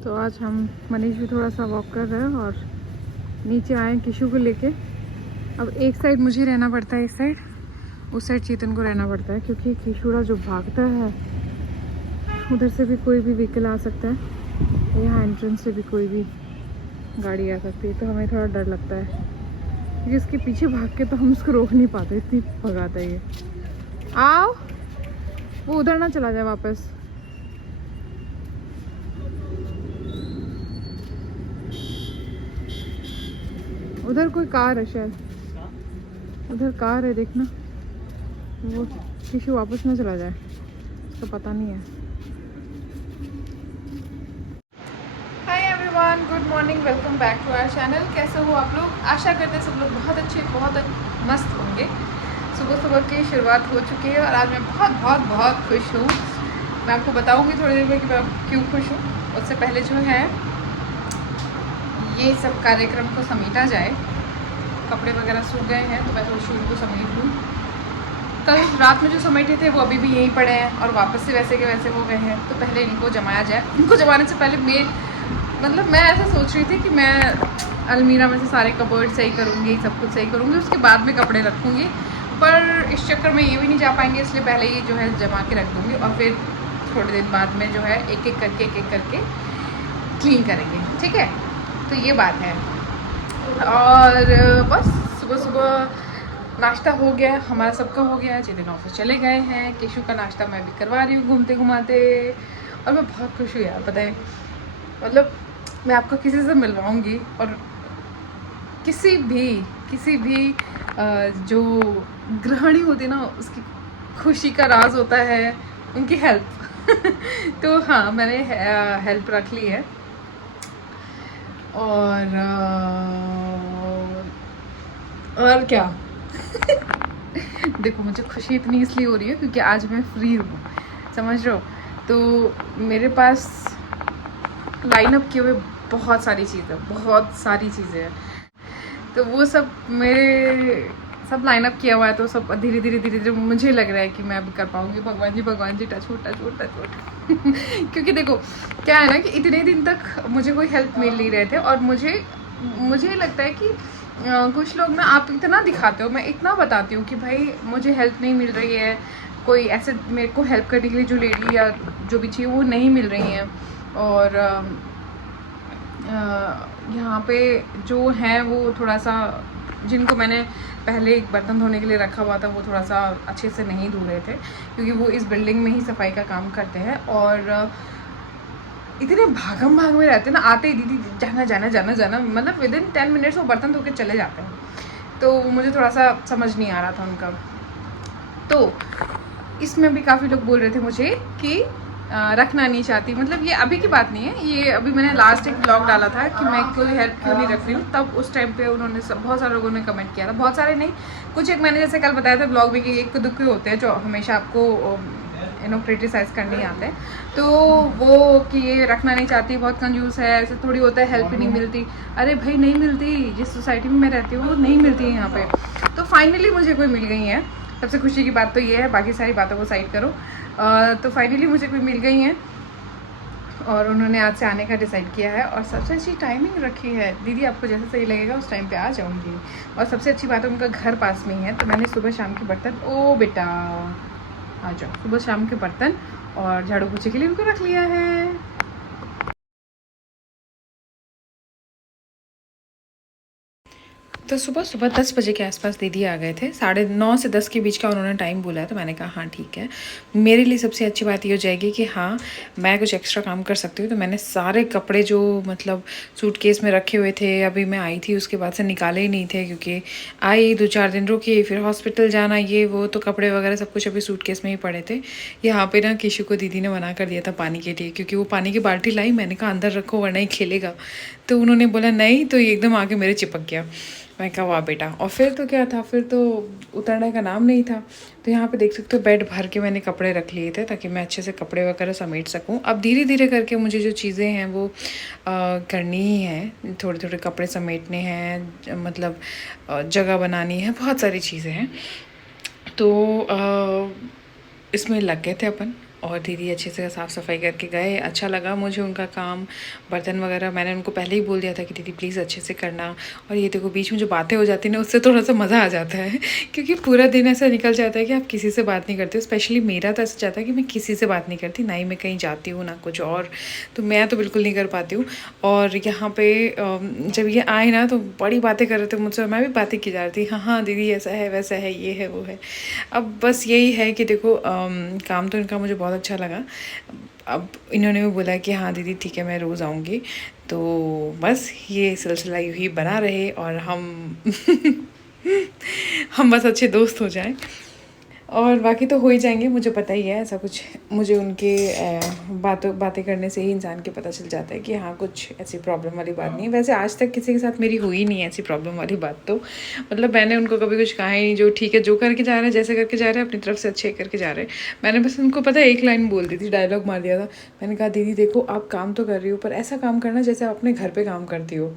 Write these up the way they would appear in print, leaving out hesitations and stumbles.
तो आज हम मनीष भी थोड़ा सा वॉक कर रहे हैं और नीचे आए किशु को लेके। अब एक साइड मुझे रहना पड़ता है, इस साइड, उस साइड चेतन को रहना पड़ता है, क्योंकि किशुरा जो भागता है उधर से भी कोई भी व्हीकल आ सकता है, यहाँ एंट्रेंस से भी कोई भी गाड़ी आ सकती है। तो हमें थोड़ा डर लगता है क्योंकि इसके पीछे भाग के तो हम उसको रोक नहीं पाते, इतनी भगाता है ये। आओ, वो उधर ना चला जाए वापस। उधर कोई कार है शायद, उधर कार है देखना, वो किशु वापस ना चला जाए, उसका पता नहीं है। Hi everyone, good morning, welcome back to our channel. कैसे हो आप लोग? आशा करते हैं सब लोग बहुत अच्छे, बहुत मस्त होंगे। सुबह सुबह की शुरुआत हो चुकी है और आज मैं बहुत बहुत बहुत खुश हूँ। मैं आपको बताऊँगी थोड़ी देर में कि मैं क्यों खुश हूँ। उससे पहले जो है ये सब कार्यक्रम को समेटा जाए। कपड़े वगैरह सूख गए हैं तो मैं थोड़ी सी उनको समेट लूँ। कल रात में जो समेटे थे वो अभी भी यहीं पड़े हैं और वापस से वैसे के वैसे हो गए हैं, तो पहले इनको जमाया जाए। इनको जमाने से पहले मैं ऐसा सोच रही थी कि मैं अलमीरा में से सारे कबर्ड सही करूँगी, सब कुछ सही करूँगी, उसके बाद में कपड़े रखूँगी। पर इस चक्कर में ये भी नहीं जा पाएंगे, इसलिए पहले ही जो है जमा के रख दूँगी और फिर थोड़े दिन बाद में जो है एक एक करके क्लीन करेंगे, ठीक है? तो ये बात है। और बस सुबह सुबह नाश्ता हो गया, हमारा सबका हो गया। जितने ऑफिस चले गए हैं, केशु का नाश्ता मैं भी करवा रही हूँ घूमते घुमाते। और मैं बहुत खुश हूँ यार, पता है, मतलब मैं आपको किसी से मिलवाऊँगी और किसी भी जो गृहिणी होती है ना, उसकी खुशी का राज होता है उनकी हेल्प। तो हाँ, मैंने हेल्प रख ली है। और क्या। देखो, मुझे खुशी इतनी इसलिए हो रही है क्योंकि आज मैं फ्री हूँ, समझ रहे हो? तो मेरे पास लाइनअप किए हुए बहुत सारी चीज़ें हैं। तो वो सब सब लाइनअप किया हुआ है, तो सब धीरे धीरे मुझे लग रहा है कि मैं अभी कर पाऊँगी। भगवान जी टच वुड। क्योंकि देखो क्या है ना कि इतने दिन तक मुझे कोई हेल्प मिल नहीं रहे थे और मुझे लगता है कि कुछ लोग ना, आप इतना दिखाते हो, मैं इतना बताती हूँ कि भाई मुझे हेल्प नहीं मिल रही है, कोई ऐसे मेरे को हेल्प करने के लिए जो लेडी या जो भी चाहिए वो नहीं मिल रही हैं। और यहाँ पे जो है वो थोड़ा सा, जिनको मैंने पहले एक बर्तन धोने के लिए रखा हुआ था, वो थोड़ा सा अच्छे से नहीं धो रहे थे क्योंकि वो इस बिल्डिंग में ही सफाई का काम करते हैं। और इतने भागम भाग में रहते हैं ना, आते ही दीदी जाना, मतलब विद इन 10 मिनट्स वो बर्तन धो के चले जाते हैं। तो मुझे थोड़ा सा समझ नहीं आ रहा था उनका। तो इसमें भी काफ़ी लोग बोल रहे थे मुझे कि रखना नहीं चाहती, मतलब ये अभी की बात नहीं है, ये अभी मैंने लास्ट एक ब्लॉग डाला था कि मैं कोई हेल्प क्यों नहीं रख रही हूँ, तब उस टाइम पे उन्होंने बहुत सारे लोगों ने कमेंट किया था। बहुत सारे नहीं, कुछ एक, मैंने जैसे कल बताया था ब्लॉग में कि एक दुख होते हैं जो हमेशा आपको क्रिटिसाइज़ करने ही आते हैं। तो वो कि ये रखना नहीं चाहती, बहुत कंजूस है, ऐसे थोड़ी होता है, हेल्प ही नहीं मिलती। अरे भाई नहीं मिलती, जिस सोसाइटी में मैं रहती हूँ वो नहीं मिलती है यहाँ पे। तो फाइनली मुझे कोई मिल गई है, सबसे खुशी की बात तो ये है, बाकी सारी बातों को साइड करो। तो फाइनली मुझे कोई मिल गई हैं और उन्होंने आज से आने का डिसाइड किया है और सबसे अच्छी टाइमिंग रखी है। दीदी आपको जैसे सही लगेगा उस टाइम पे आ जाऊँगी। और सबसे अच्छी बात है उनका घर पास में ही है, तो मैंने सुबह शाम के बर्तन, ओ बेटा आ जाओ, सुबह शाम के बर्तन और झाड़ू पोछे के लिए उनको रख लिया है। तो सुबह सुबह 10 बजे के आसपास दीदी आ गए थे, 9:30 से 10 के बीच का उन्होंने टाइम बोला है। तो मैंने कहा हाँ ठीक है। मेरे लिए सबसे अच्छी बात ये हो जाएगी कि हाँ मैं कुछ एक्स्ट्रा काम कर सकती हूँ। तो मैंने सारे कपड़े जो मतलब सूटकेस में रखे हुए थे, अभी मैं आई थी उसके बाद से निकाले ही नहीं थे, क्योंकि आई 2-4 दिन रुकी, फिर हॉस्पिटल जाना, ये वो, तो कपड़े वगैरह सब कुछ अभी सूटकेस में ही पड़े थे। यहाँ पर ना किशु को दीदी ने मना कर दिया था पानी के लिए, क्योंकि वो पानी की बाल्टी लाई, मैंने कहा अंदर रखो वरना ही खेलेगा। तो उन्होंने बोला नहीं, तो ये एकदम आके मेरे चिपक गया। मैं कहा वाह बेटा। और फिर तो क्या था, फिर तो उतरने का नाम नहीं था। तो यहाँ पे देख सकते हो बेड भर के मैंने कपड़े रख लिए थे ताकि मैं अच्छे से कपड़े वगैरह समेट सकूँ। अब धीरे धीरे करके मुझे जो चीज़ें हैं वो करनी ही हैं, थोड़े थोड़े कपड़े समेटने हैं, मतलब जगह बनानी है, बहुत सारी चीज़ें हैं। तो इसमें लग गए थे अपन। और दीदी अच्छे से साफ़ सफाई करके गए। अच्छा लगा मुझे उनका काम, बर्तन वगैरह मैंने उनको पहले ही बोल दिया था कि दीदी प्लीज़ अच्छे से करना। और ये देखो बीच में जो बातें हो जाती हैं ना, उससे थोड़ा सा मज़ा आ जाता है क्योंकि पूरा दिन ऐसा निकल जाता है कि आप किसी से बात नहीं करते हो। स्पेशली मेरा तो ऐसा जाता है कि मैं किसी से बात नहीं करती, ना ही मैं कहीं जाती हूँ ना कुछ और, तो मैं तो बिल्कुल नहीं कर पाती हूँ। और यहाँ पर जब ये आए ना तो बड़ी बातें कर रहे थे मुझसे, मैं भी बातें की जा रही थी, हाँ हाँ दीदी ऐसा है वैसा है ये है वो है। अब बस यही है कि देखो काम तो इनका मुझे बहुत अच्छा लगा। अब इन्होंने भी बोला कि हाँ दीदी ठीक है मैं रोज़ आऊँगी, तो बस ये सिलसिला यूँ ही बना रहे और हम हम बस अच्छे दोस्त हो जाएं, और बाकी तो हो ही जाएंगे। मुझे पता ही है ऐसा कुछ, मुझे उनके बातें करने से ही इंसान के पता चल जाता है कि हाँ कुछ ऐसी प्रॉब्लम वाली बात नहीं है। वैसे आज तक किसी के साथ मेरी हुई नहीं है ऐसी प्रॉब्लम वाली बात, तो मतलब मैंने उनको कभी कुछ कहा ही नहीं। जो ठीक है जो करके जा रहे हैं, जैसे करके जा रहे हैं, अपनी तरफ से अच्छे करके जा रहे हैं। मैंने बस उनको पता है एक लाइन बोल दी थी, डायलॉग मार दिया था। मैंने कहा दीदी देखो आप काम तो कर रही हो, पर ऐसा काम करना जैसे आप अपने घर पर काम करती हो।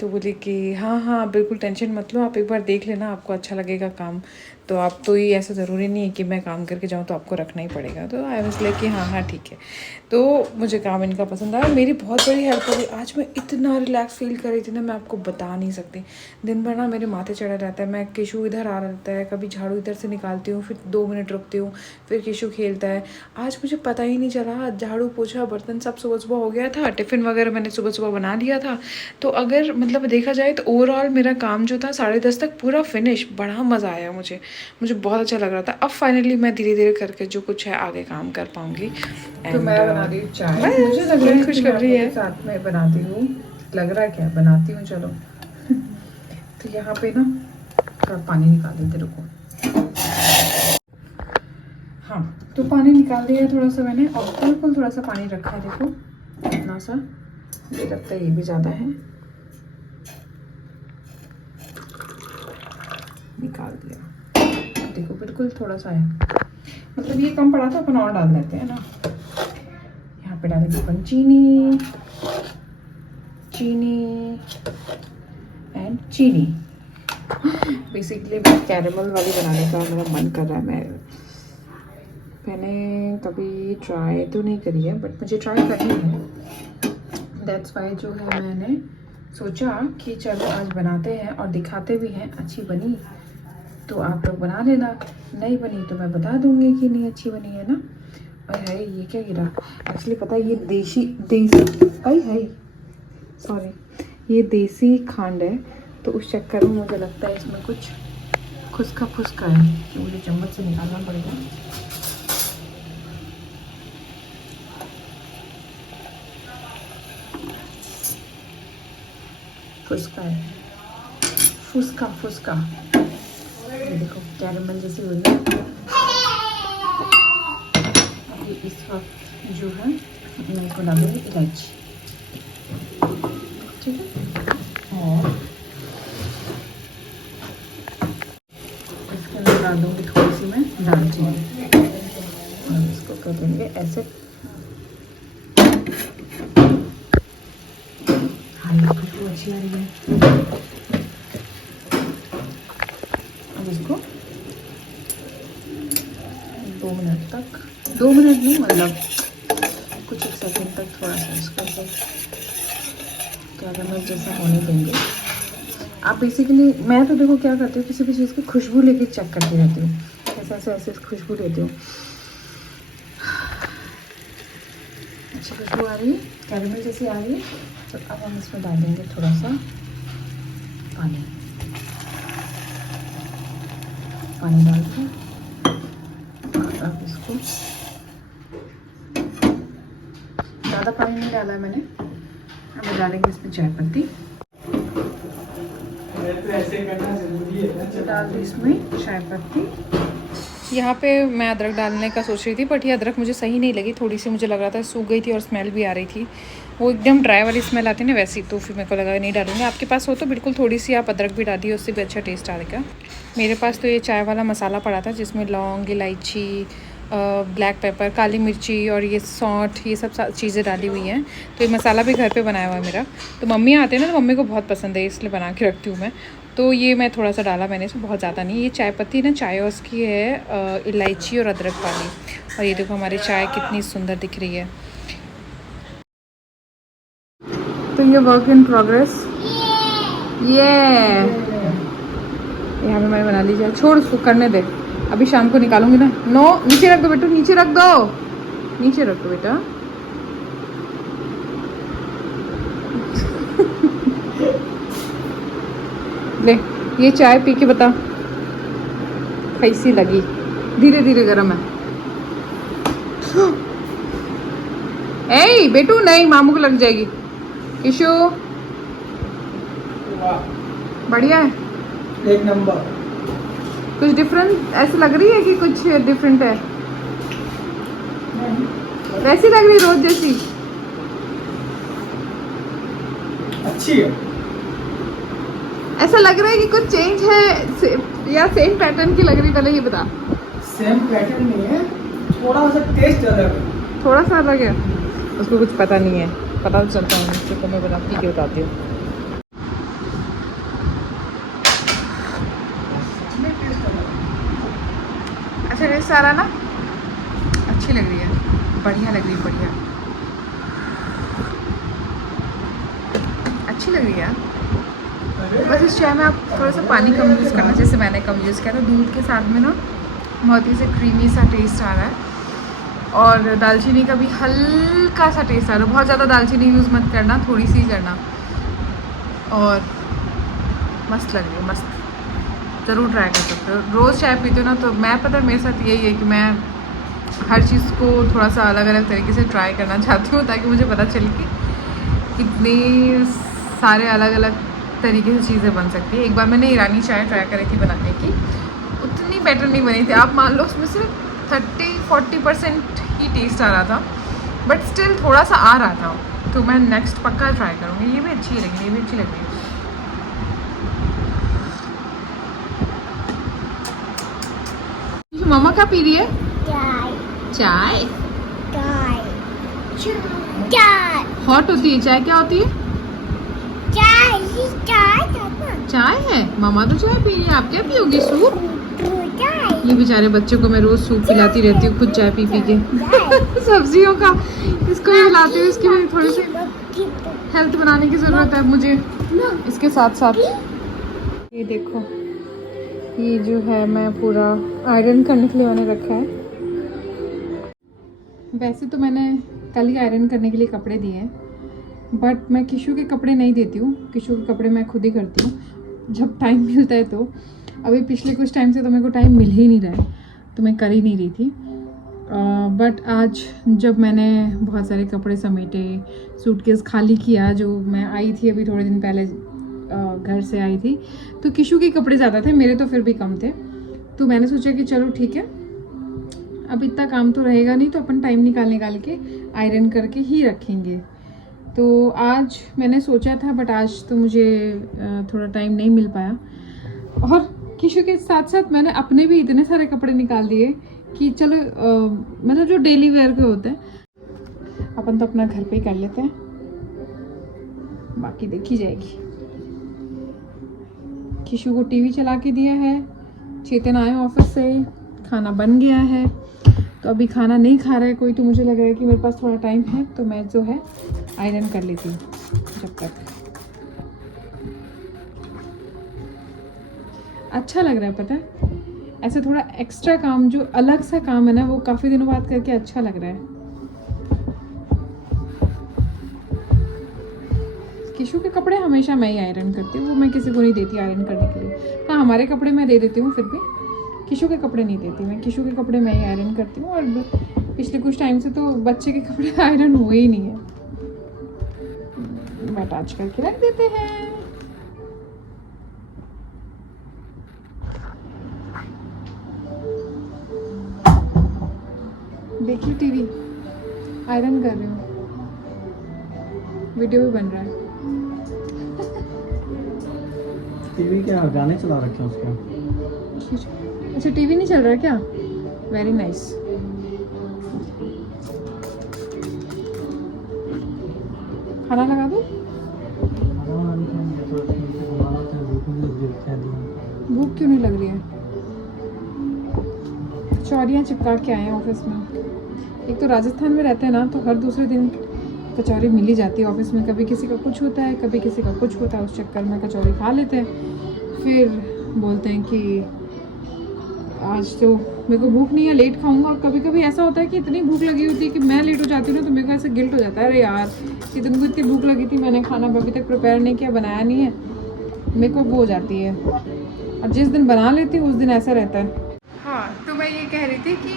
तो बोली कि हाँ हाँ बिल्कुल टेंशन मत लो, आप एक बार देख लेना आपको अच्छा लगेगा काम, तो आप तो ये ऐसा ज़रूरी नहीं है कि मैं काम करके जाऊँ तो आपको रखना ही पड़ेगा। तो आई वाज लाइक कि हाँ हाँ ठीक है। तो मुझे काम इनका पसंद आया, मेरी बहुत बड़ी हेल्प हो गई। आज मैं इतना रिलैक्स फील कर रही थी ना, मैं आपको बता नहीं सकती। दिन भर ना मेरे माथे चढ़ा रहता है, मैं किशु इधर आ रहता है, कभी झाड़ू इधर से निकालती हूँ, फिर 2 मिनट रुकती हूँ, फिर किशु खेलता है। आज मुझे पता ही नहीं चला, झाड़ू पोछा बर्तन सब सुबह सुबह हो गया था, टिफ़िन वगैरह मैंने सुबह सुबह बना लिया था। तो अगर मतलब देखा जाए तो ओवरऑल मेरा काम जो था 10:30 तक पूरा फिनिश। बड़ा मज़ा आया मुझे बहुत अच्छा लग रहा था। अब फाइनली मैं धीरे धीरे करके जो कुछ है आगे काम कर पाऊंगी। तो मैं बना रही हूँ चाय, मुझे लग रहा है खुश कर रही है, साथ में बनाती हूँ, लग रहा है क्या बनाती हूँ चलो। तो यहाँ पे ना थोड़ा पानी निकाल देते, रुको। हाँ तो पानी निकाल दिया थोड़ा सा मैंने, और बिल्कुल थोड़ा सा पानी रखा है, देखो इतना सा, मुझे लगता है ये भी ज़्यादा है। निकाल दिया, देखो बिल्कुल थोड़ा सा है, मतलब ये कम पड़ा था, अपन और डाल देते हैं ना। यहाँ पे डालेंगे अपन चीनी एंड चीनी। बेसिकली कैरेमल वाली बनाने का मेरा मन कर रहा है। मैंने कभी ट्राई तो नहीं करी है, बट मुझे ट्राई करनी है। दैट्स वाई जो है मैंने सोचा कि चलो आज बनाते हैं और दिखाते भी हैं। अच्छी बनी तो आप लोग बना लेना, नहीं बनी तो मैं बता दूंगी कि नहीं अच्छी बनी है ना। और है ये क्या गिरा, एक्चुअली पता है ये देसी सॉरी ये देसी खांड है, तो उस चक्कर में मुझे लगता है इसमें कुछ खुसका फुसका है, कि मुझे चम्मच से निकालना पड़ेगा। फुसका है, फुसका ये देखो कैरेमल जैसी हो गई। अभी इस वक्त जो है मैं इसको डालूंगी इलायची, ठीक है, और इसके अंदर डाल दूँगी थोड़ी सी मैं दालचीनी, और इसको कर देंगे ऐसे। हाँ खुशबू अच्छी आ रही है। अब इसको 2 मिनट तक, 2 मिनट नहीं मतलब कुछ 1 सेकंड तक थोड़ा सा इसको कैरेमल जैसा होने देंगे। आप बेसिकली, मैं तो देखो क्या करती हूँ, किसी भी चीज़ की खुशबू लेके चेक करती रहती हूँ, ऐसे खुशबू लेती हूँ। अच्छी खुशबू आ रही है, कैरेमल जैसी आ रही है। तो अब हम इसमें डालेंगे थोड़ा सा पानी डाल के, और अब इसको ज़्यादा पानी नहीं डाला है मैंने। अब डालेंगे इसमें चाय पत्ती, डाल दी इसमें चाय पत्ती। यहाँ पे मैं अदरक डालने का सोच रही थी, बट ये अदरक मुझे सही नहीं लगी, थोड़ी सी मुझे लग रहा था सूख गई थी और स्मेल भी आ रही थी, वो एकदम ड्राई वाली स्मेल आती है ना वैसी, तो फिर मेरे को लगा नहीं डालूंगी। आपके पास हो तो बिल्कुल थोड़ी सी आप अदरक भी डालिए, उससे भी अच्छा टेस्ट आएगा। मेरे पास तो ये चाय वाला मसाला पड़ा था जिसमें लौंग, इलायची, ब्लैक पेपर, काली मिर्ची और ये सौंठ, ये सब चीज़ें डाली हुई हैं। तो ये मसाला भी घर पे बनाया हुआ है मेरा, तो मम्मी आते हैं ना तो मम्मी को बहुत पसंद है, इसलिए बना के रखती हूँ मैं। तो ये मैं थोड़ा सा डाला मैंने, इसमें बहुत ज़्यादा नहीं। ये चाय पत्ती ना चायोस की है, इलायची और अदरक वाली, और ये देखो हमारी चाय कितनी सुंदर दिख रही है। तो ये वर्क इन प्रोग्रेस, ये यहाँ पे मैंने बना ली चाय। छोड़ उसको, करने दे, अभी शाम को निकालूंगी ना। नो, नीचे रख दो बेटू, नीचे रख दो, नीचे रख दो बेटा। ले ये चाय पी के बता कैसी लगी। धीरे धीरे गर्म है। ए बेटू नहीं, मामू को लग जाएगी। किशु बढ़िया है, एक नंबर। कुछ डिफरेंट ऐसे लग रही है कि कुछ डिफरेंट है? वैसी लग रही रोज जैसी? अच्छी है। ऐसा लग रहा है कि कुछ चेंज है या सेम पैटर्न की लग रही? पहले ये बता। सेम पैटर्न नहीं है, थोड़ा सा टेस्ट अलग है। थोड़ा सा अलग है, उसको कुछ पता नहीं है। पता तो चलता है मुझसे, तो मैं बता पी के बताती हूँ। अच्छा टेस्ट आ रहा ना? अच्छी लग रही है, बढ़िया लग रही है, बढ़िया अच्छी लग रही है। बस इस चाय में आप थोड़ा सा पानी कम यूज़ करना, जैसे मैंने कम यूज़ किया था। दूध के साथ में ना बहुत ही से क्रीमी सा टेस्ट आ रहा है, और दालचीनी का भी हल्का सा टेस्ट आ रहा है। बहुत ज़्यादा दालचीनी यूज़ मत करना, थोड़ी सी करना। और मस्त लग रही है, मस्त। ज़रूर ट्राई कर सकते हो। रोज़ चाय पीते हो ना, तो मैं पता है मेरे साथ यही है कि मैं हर चीज़ को थोड़ा सा अलग अलग तरीके से ट्राई करना चाहती हूँ, ताकि मुझे पता चले कि कितने सारे अलग अलग तरीके से चीज़ें बन सकती है। एक बार मैंने ईरानी चाय ट्राई करी थी बनाने की, उतनी बेटर नहीं बनी थी। आप मान लो उसमें से 30-40% ही टेस्ट आ रहा था, बट स्टिल थोड़ा सा आ रहा था। तो मैं नेक्स्ट पक्का ट्राई करूँगी। ये भी अच्छी लगी, ये भी अच्छी लगी। मम्मा क्या पी रही है? चाय। चाय हॉट होती है चाय? क्या होती है? चाय है। मम्मा तो चाय पी रही है, आप क्या पियोगी? सूप? ये बेचारे बच्चे को मैं रोज सूप पिलाती रहती हूँ, खुद चाय पी पी के। सब्जियों का इसको भी पिलाती हूँ, इसकी भी थोड़ी सी हेल्थ बनाने की ज़रूरत है मुझे इसके साथ साथ। ये देखो, ये जो है मैं पूरा आयरन करने के लिए मैंने रखा है। वैसे तो मैंने कल ही आयरन करने के लिए कपड़े दिए हैं, बट मैं किशु के कपड़े नहीं देती हूँ। किशु के कपड़े मैं खुद ही करती हूँ जब टाइम मिलता है। तो अभी पिछले कुछ टाइम से तो मेरे को टाइम मिल ही नहीं रहा है, तो मैं कर ही नहीं रही थी। बट आज जब मैंने बहुत सारे कपड़े समेटे, सूटकेस खाली किया, जो मैं आई थी अभी थोड़े दिन पहले घर से आई थी, तो किशु के कपड़े ज़्यादा थे, मेरे तो फिर भी कम थे। तो मैंने सोचा कि चलो ठीक है, अब इतना काम तो रहेगा नहीं, तो अपन टाइम निकाल के आयरन करके ही रखेंगे। तो आज मैंने सोचा था, बट आज तो मुझे थोड़ा टाइम नहीं मिल पाया। और किशु के साथ साथ मैंने अपने भी इतने सारे कपड़े निकाल दिए कि चलो मतलब जो डेली वेयर के होते हैं अपन तो अपना घर पे ही कर लेते हैं, बाकी देखी जाएगी। किशु को टीवी चला के दिया है, चेतन आए ऑफिस से, खाना बन गया है। तो अभी खाना नहीं खा रहा है कोई, तो मुझे लग रहा है कि मेरे पास थोड़ा टाइम है, तो मैं जो है आयरन कर लेती हूँ जब तक। अच्छा लग रहा है, पता है, ऐसे थोड़ा एक्स्ट्रा काम, जो अलग सा काम है ना, वो काफ़ी दिनों बाद करके अच्छा लग रहा है। किशु के कपड़े हमेशा मैं ही आयरन करती हूँ, वो मैं किसी को नहीं देती आयरन करने के लिए। हाँ, हमारे कपड़े मैं दे देती हूँ, फिर भी किशु के कपड़े नहीं देती मैं। किशु के कपड़े मैं ही आयरन करती हूँ, और पिछले कुछ टाइम से तो बच्चे के कपड़े आयरन हुए ही नहीं है, बट आज करके रख देते हैं। देख ली टीवी, आयरन कर रही हूँ, वीडियो भी बन रहा है। टीवी क्या गाने चला रखे हैं उसके? अच्छा, टीवी नहीं चल रहा है क्या? Very nice. खाना लगा दो। भूख क्यों नहीं लग रही है? चौरियाँ चिपका के आए हैं ऑफिस में। एक तो राजस्थान में रहते हैं ना, तो हर दूसरे दिन कचौरी मिल ही जाती है ऑफिस में। कभी किसी का कुछ होता है, कभी किसी का कुछ होता है, उस चक्कर में कचौरी खा लेते हैं। फिर बोलते हैं कि आज तो मेरे को भूख नहीं है, लेट खाऊंगा। कभी कभी ऐसा होता है कि इतनी भूख लगी होती है कि मैं लेट हो जाती हूँ ना, तो मेरे को ऐसे गिल्ट हो जाता है, अरे यार कि तुमको इतनी भूख लगी थी, मैंने खाना अभी तक प्रिपेयर नहीं किया, बनाया नहीं है, मेरे को वो हो जाती है। और जिस दिन बना लेती हूँ उस दिन ऐसा रहता है। हाँ, तो मैं ये कह रही थी कि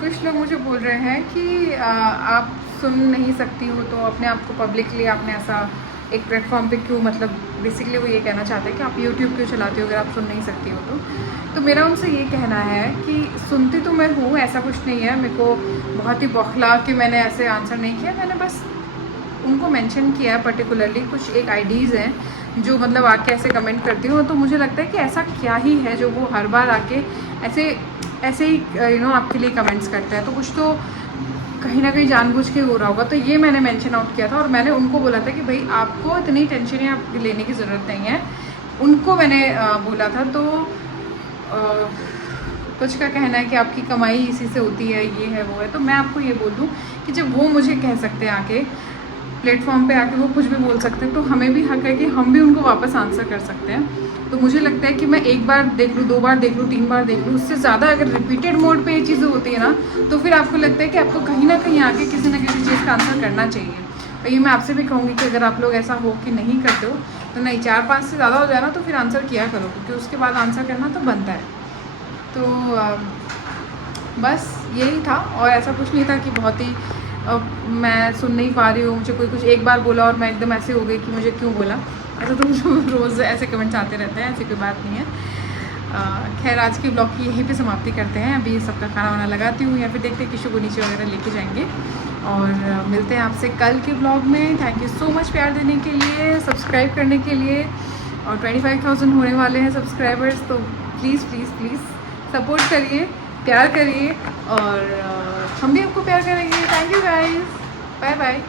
कुछ लोग मुझे बोल रहे हैं कि आप सुन नहीं सकती हो, तो अपने आप को पब्लिकली आपने ऐसा एक प्लेटफॉर्म पे क्यों, मतलब बेसिकली वो ये कहना चाहते हैं कि आप यूट्यूब क्यों चलाती हो अगर आप सुन नहीं सकती हो तो मेरा उनसे ये कहना है कि सुनती तो मैं हूँ, ऐसा कुछ नहीं है। मेरे को बहुत ही बौखला कि मैंने ऐसे आंसर नहीं किया, मैंने बस उनको मेंशन किया पर्टिकुलरली। कुछ एक आईडीज़ हैं जो मतलब आके ऐसे कमेंट करती हूँ, तो मुझे लगता है कि ऐसा क्या ही है जो वो हर बार आके ऐसे ही आपके लिए कमेंट्स करते हैं। तो कुछ तो कहीं ना कहीं जानबूझ के हो रहा होगा। तो ये मैंने मेंशन आउट किया था और मैंने उनको बोला था कि भाई आपको इतनी टेंशन या लेने की ज़रूरत नहीं है, उनको मैंने बोला था। तो कुछ का कहना है कि आपकी कमाई इसी से होती है, ये है वो है। तो मैं आपको ये बोल दूँ कि जब वो मुझे कह सकते हैं आके प्लेटफॉर्म पे आके, वो कुछ भी बोल सकते हैं, तो हमें भी हक है कि हम भी उनको वापस आंसर कर सकते हैं। तो मुझे लगता है कि मैं एक बार देख लूँ, 2 बार देख लूँ, 3 बार देख लूँ, उससे ज़्यादा अगर रिपीटेड मोड पे ये चीज़ें होती है ना, तो फिर आपको लगता है कि आपको कहीं ना कहीं आके किसी न किसी चीज़ का आंसर करना चाहिए। और ये मैं आपसे भी कहूँगी कि अगर आप लोग ऐसा हो कि नहीं करते हो, तो नहीं, 4-5 से ज़्यादा हो जाए ना तो फिर आंसर किया करो, क्योंकि उसके बाद आंसर करना तो बनता है। तो बस यही था, और ऐसा कुछ नहीं था कि बहुत ही मैं सुन नहीं पा रही हूँ, मुझे कोई कुछ एक बार बोला और मैं एकदम ऐसे हो गई कि मुझे क्यों बोला। ऐसा तो मुझे रोज़ ऐसे कमेंट्स आते रहते हैं, ऐसी कोई बात नहीं है। खैर, आज की ब्लॉग की यहीं पे समाप्ति करते हैं। अभी सबका खाना वाना लगाती हूँ, या फिर देखते हैं किशु को नीचे वगैरह लेके जाएंगे, और मिलते हैं आपसे कल के ब्लॉग में। थैंक यू सो मच प्यार देने के लिए, सब्सक्राइब करने के लिए, और 25,000 होने वाले हैं सब्सक्राइबर्स, तो प्लीज़ प्लीज़ प्लीज़ सपोर्ट करिए, प्यार करिए, और हम भी आपको प्यार करेंगे। Thank you guys, bye bye.